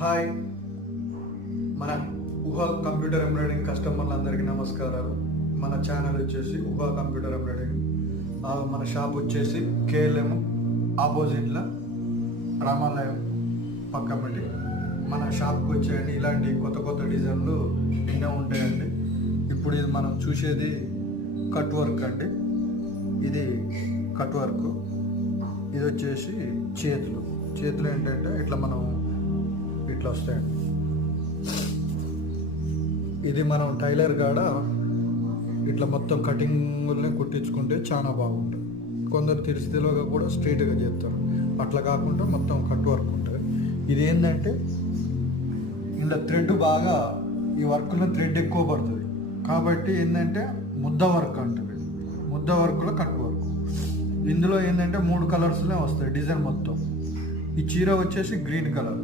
Hi, మన ఊహా computer embroidering కస్టమర్లందరికీ నమస్కారాలు. మన ఛానల్ వచ్చేసి ఊహా కంప్యూటర్ ఎంబ్రాయిడింగ్. మన షాప్ వచ్చేసి కేఎల్ఎం ఆపోజిట్లో రామాలయం పక్కపట్టి. మన షాప్కి వచ్చేయండి, ఇలాంటి కొత్త కొత్త డిజైన్లు ఎన్నో ఉంటాయండి. ఇప్పుడు ఇది మనం చూసేది కట్ వర్క్ అండి. ఇది కట్ వర్క్. ఇది వచ్చేసి చేతులు ఏంటంటే ఇట్లా మనం ఇట్లా వస్తాయండి. ఇది మనం టైలర్ కాడ ఇట్లా మొత్తం కటింగ్ని కుట్టించుకుంటే చాలా బాగుంటుంది. కొందరు తెలిసిలోగా కూడా స్ట్రైట్గా చేస్తారు, అట్లా కాకుండా మొత్తం కట్ వర్క్ ఉంటుంది. ఇది ఏంటంటే ఇలా థ్రెడ్ బాగా, ఈ వర్క్లో థ్రెడ్ ఎక్కువ పడుతుంది కాబట్టి ఏంటంటే ముద్ద వర్క్ అంటుంది. ముద్ద వర్క్లో కట్ వర్క్. ఇందులో ఏంటంటే 3 కలర్స్లో వస్తాయి డిజైన్ మొత్తం. ఈ చీర వచ్చేసి గ్రీన్ కలర్,